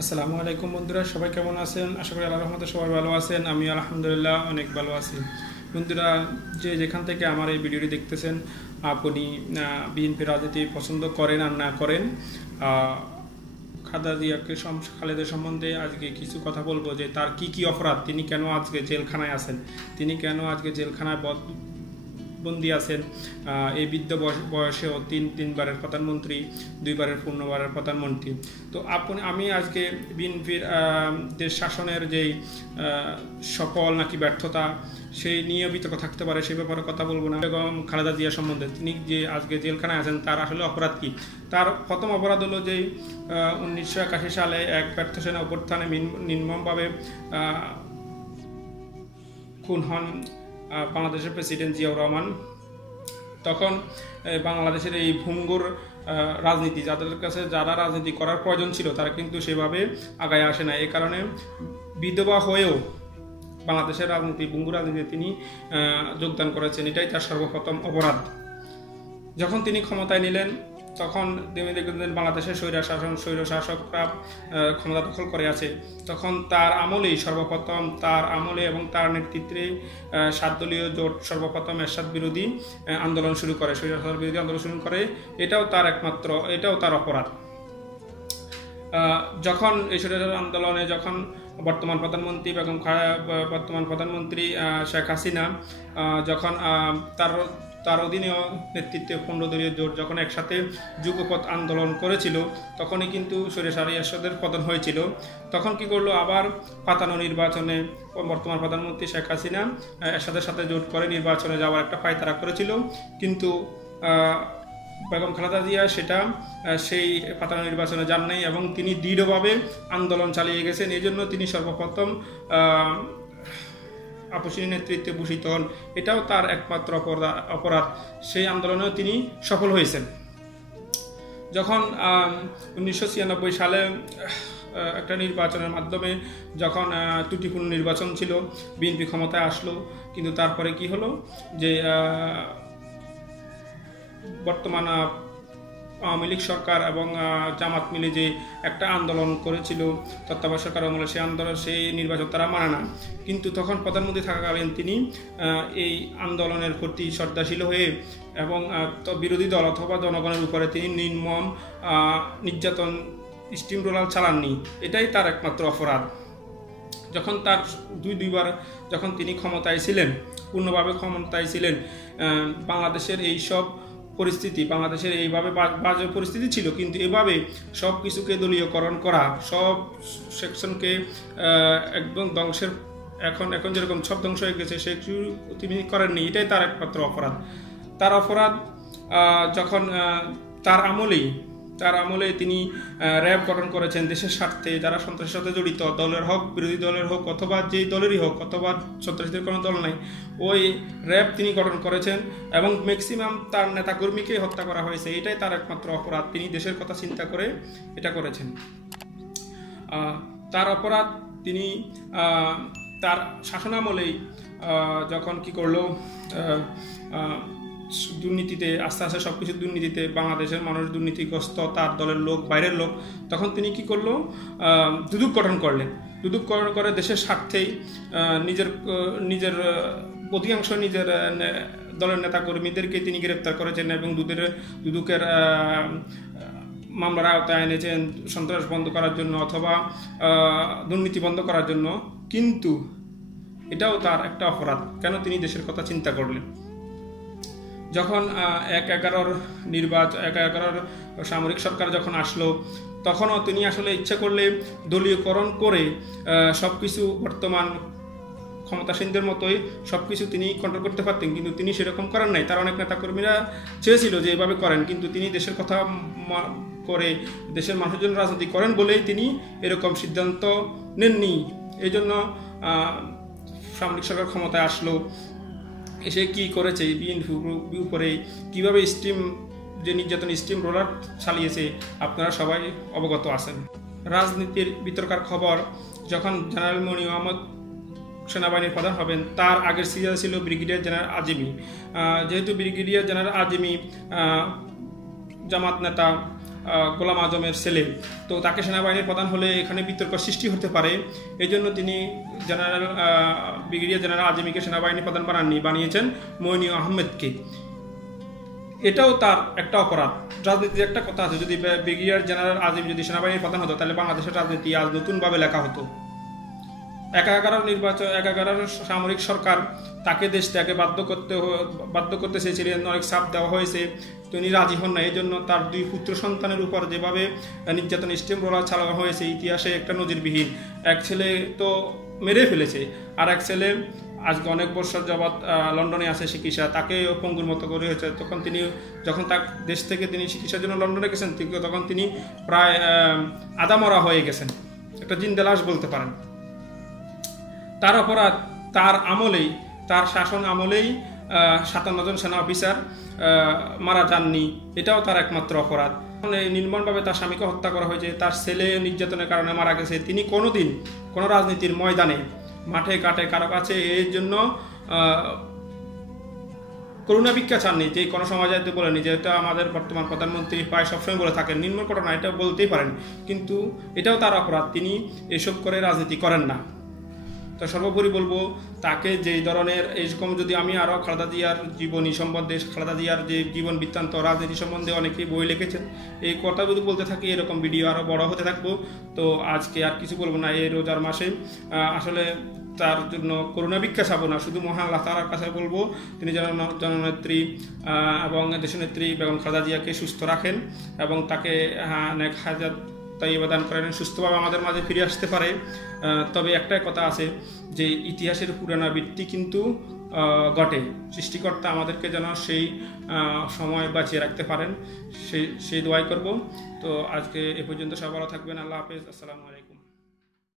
আসসালামু আলাইকুম বন্ধুরা, সবাই কেমন আছেন? আশা করি আল্লাহর রহমতে সবাই ভালো আছেন। আমি আলহামদুলিল্লাহ অনেক ভালো আছি। বন্ধুরা, যেখান থেকে আমার এই ভিডিওটি দেখতেছেন, আপনি বিএনপি রাজনীতি পছন্দ করেন আর না করেন, খালেদা সম্বন্ধে আজকে কিছু কথা বলবো যে তার কি কি অপরাধ, তিনি কেন আজকে জেলখানায় আছেন, তিনি কেন আজকে জেলখানায় বন্দী আছেন। এই বৃদ্ধ বয়সেও তিনবারের প্রধানমন্ত্রী, দুইবারের পূর্ণবারের প্রধানমন্ত্রী। তো আমি আজকে বিএনপির দেশ শাসনের যেই সফল নাকি ব্যর্থতা সেই নিয়ে বিতর্ক থাকতে পারে, সে ব্যাপারে কথা বলবো না। বেগম খালেদা জিয়া সম্বন্ধে, তিনি যে আজকে জেলখানায় আছেন তার আসলে অপরাধ কি? তার প্রথম অপরাধ হলো যে 1981 সালে এক ব্যর্থ সেনা অভ্যুত্থানে নির্মমভাবে খুন হন বাংলাদেশের প্রেসিডেন্ট জিয়াউর রহমান। তখন বাংলাদেশের এই ভঙ্গুর রাজনীতি, যাদের কাছে যারা রাজনীতি করার প্রয়োজন ছিল তারা কিন্তু সেভাবে আগায় আসে না। এই কারণে বিধবা হয়েও বাংলাদেশের রাজনীতি, ভঙ্গুর রাজনীতিতে তিনি যোগদান করেছেন। এটাই তার সর্বপ্রথম অপরাধ। যখন তিনি ক্ষমতায় নিলেন তখন দেখবেন বাংলাদেশের স্বৈর শাসকরা ক্ষমতা দখল করে আছে। তখন তার আমলেই সর্বপ্রথম, তার আমলে এবং তার নেতৃত্বে 7 দলীয় জোট সর্বপ্রথম এরশাদ বিরোধী আন্দোলন শুরু করে, স্বৈরাচার বিরোধী আন্দোলন শুরু করে। এটাও তার অপরাধ। যখন এই স্বৈরাচার আন্দোলনে যখন বর্তমান প্রধানমন্ত্রী শেখ হাসিনা যখন তার অধীনেও নেতৃত্বে 15 দলীয় জোট যখন একসাথে যুগপৎ আন্দোলন করেছিল, তখনই কিন্তু স্বৈরাচারী এরশাদের পতন হয়েছিল। তখন কি করলো, আবার পাতানো নির্বাচনে বর্তমান প্রধানমন্ত্রী শেখ হাসিনা এরশাদের সাথে জোট করে নির্বাচনে যাওয়ার একটা পায়তারা করেছিল। কিন্তু বেগম খালেদা জিয়া সেই পাতানো নির্বাচনে যান নাই এবং তিনি দৃঢ়ভাবে আন্দোলন চালিয়ে গেছেন। এই জন্য তিনি সর্বপ্রথম আপসীর নেতৃত্বে ভূষিত হন। এটাও তার একমাত্র অপরাধ। সেই আন্দোলনেও তিনি সফল হয়েছেন। যখন 1996 সালে একটা নির্বাচনের মাধ্যমে যখন ত্রুটিপূর্ণ নির্বাচন ছিল, বিএনপি ক্ষমতায় আসলো, কিন্তু তারপরে কি হলো যে বর্তমান আওয়ামী লীগ সরকার এবং জামাত মিলে যে একটা আন্দোলন করেছিল তত্ত্বাবধায়ক সরকার আমলে, সেই নির্বাচন তারা মানে না। কিন্তু তখন প্রধানমন্ত্রী থাকাকালীন তিনি এই আন্দোলনের প্রতি শ্রদ্ধাশীল হয়ে এবং বিরোধী দল অথবা জনগণের উপরে তিনি নির্মম নির্যাতন, স্টিম রোলার চালাননি। এটাই তার একমাত্র অপরাধ। যখন তার দুইবার যখন তিনি ক্ষমতায় ছিলেন, পূর্ণভাবে ক্ষমতায় ছিলেন, বাংলাদেশের বাংলাদেশের এইভাবে বাজে পরিস্থিতি ছিল, কিন্তু এভাবে সব কিছুকে দলীয়করণ করা, সব সেকশনকে একদম ধ্বংসের, এখন যেরকম সব ধ্বংস হয়ে গেছে সে কিছু তিনি করেননি। এটাই তার একমাত্র অপরাধ। তার অপরাধ যখন তার আমলে তিনি র্যাব গঠন করেছেন দেশের স্বার্থে, যারা সন্ত্রাসের সাথে জড়িত, দলের হোক, বিরোধী দলের হোক, অথবা যেই দলেরই হোক, অথবা সন্ত্রাসীদের কোনো দল নাই, ওই র্যাব তিনি গঠন করেছেন এবং ম্যাক্সিমাম তার নেতাকর্মীকে হত্যা করা হয়েছে। এটাই তার একমাত্র অপরাধ। তিনি দেশের কথা চিন্তা করে এটা করেছেন। তার অপরাধ, তিনি তার শাসনামলেই যখন কি করলো, দুর্নীতিতে আস্তে আস্তে সবকিছু দুর্নীতিতে, বাংলাদেশের মানুষ দুর্নীতিগ্রস্ত, তার দলের লোক, বাইরের লোক, তখন তিনি কি করলো, দুদক গঠন করলেন। দুদক গঠন করে দেশের স্বার্থেই নিজের অধিকাংশ নিজের দলের নেতাকর্মীদেরকে তিনি গ্রেপ্তার করেছেন এবং দুদকের মামলার আওতায় এনেছেন সন্ত্রাস বন্ধ করার জন্য অথবা দুর্নীতি বন্ধ করার জন্য। কিন্তু এটাও তার একটা অপরাধ। কেন? তিনি দেশের কথা চিন্তা করলেন। যখন 1/11 সামরিক সরকার যখন আসলো, তখনও তিনি আসলে ইচ্ছা করলে দলীয়করণ করে সবকিছু বর্তমান ক্ষমতাসীনদের মতোই সবকিছু তিনি কন্ট্রোল করতে পারতেন, কিন্তু তিনি সেরকম করেন নাই। তার অনেক নেতাকর্মীরা চেয়েছিল যে এভাবে করেন, কিন্তু তিনি দেশের কথা করে দেশের মানুষের জন্য রাজনীতি করেন বলেই তিনি এরকম সিদ্ধান্ত নেননি। এই জন্য সামরিক সরকার ক্ষমতায় আসলো, এসে কি করেছে, বিএনপির উপরে কিভাবে নির্যাতন স্টিম রোলার চালিয়েছে আপনারা সবাই অবগত আছেন। রাজনীতির বিতর্কার খবর, যখন জেনারেল মনির আহমদ সেনাবাহিনীর প্রধান হবেন, তার আগের সিরিয়াল ছিল ব্রিগেডিয়ার জেনারেল আজিমি। যেহেতু ব্রিগেডিয়ার জেনারেল আজিমি জামাত নেতা, গোলাম আজমের ছেলে, তো তাকে সেনাবাহিনীর প্রধান হলে এখানে বিতর্ক সৃষ্টি হতে পারে। এই জন্য তিনি ব্রিগেডিয়ার জেনারেল আজমিকে সেনাবাহিনী প্রধান বানাননি, বানিয়েছেন মইনুল আহমেদকে। এটাও তার একটা অপরাধ। রাজনীতির একটা কথা আছে, যদি ব্রিগেডিয়ার জেনারেল আজিম যদি সেনাবাহিনীর প্রধান হতো তাহলে বাংলাদেশের রাজনীতি আজ নতুনভাবে লেখা হতো। একাগারের সামরিক সরকার তাকে দেশ ত্যাগে বাধ্য করতে চেয়েছিলেন, অনেক চাপ দেওয়া হয়েছে, তিনি রাজি হন না। এই জন্য তার 2 পুত্র সন্তানের উপর যেভাবে নির্যাতন স্টিম রোলার চালানো হয়েছে ইতিহাসে একটা নজিরবিহীন। এক ছেলে তো মেরে ফেলেছে, আর এক ছেলে আজকে অনেক বছর যাবৎ লন্ডনে আছে চিকিৎসা, তাকে পঙ্গুর মতো করে হয়েছে। যখন তার দেশ থেকে তিনি চিকিৎসার জন্য লন্ডনে গেছেন, তখন তিনি প্রায় আদামরা হয়ে গেছেন, একটা জিন্দা লাশ বলতে পারেন। তার অপরাধ, তার শাসন আমলেই 57 জন সেনা অফিসার মারা যাননি, এটাও তার একমাত্র অপরাধ। নির্মমভাবে তার স্বামীকে হত্যা করা হয়েছে, তার ছেলে নির্যাতনের কারণে মারা গেছে। তিনি কোনোদিন কোনো রাজনীতির ময়দানে মাঠে ঘাটে কারো কাছে এর জন্য করুণা ভিক্ষা চাননি, যে কোনো সমাজে বলেনি, যেটা আমাদের বর্তমান প্রধানমন্ত্রী প্রায় সবসময় বলে থাকেন। নির্মম ঘটনা, এটা বলতেই পারেন, কিন্তু এটাও তার অপরাধ, তিনি এসব করে রাজনীতি করেন না। তো সর্বোপরি বলবো, তাকে যেই ধরনের এইরকম, যদি আমি আরও খালেদা জিয়ার জীবনী সম্বন্ধে, খালেদা জিয়ার যে জীবন বৃত্তান্ত, রাজনীতি সম্বন্ধে অনেকেই বই লিখেছেন, এই কথা যদি বলতে থাকি এরকম ভিডিও আরও বড় হতে থাকবো। তো আজকে আর কিছু বলবো না। এই রোজার মাসে আসলে তার জন্য করুণা ভিক্ষা চাবো না, শুধু মহান আল্লাহ তাআলার কাছে বলবো তিনি যেন জননেত্রী এবং দেশনেত্রী বেগম খালেদা জিয়াকে সুস্থ রাখেন এবং তাকে নেক হায়াত তাইয়্যিবা দান করেন, সুস্থভাবে আমাদের মাঝে ফিরে আসতে পারে। তবে একটাই কথা আছে, যে ইতিহাসের পুনরাবৃত্তি কিন্তু ঘটে। সৃষ্টিকর্তা আমাদেরকে যেন সেই সময় বাঁচিয়ে রাখতে পারেন, সেই দোয়াই করব। তো আজকে এ পর্যন্ত সব ভালো থাকবেন। আল্লাহ হাফেজ, আসসালামু আলাইকুম।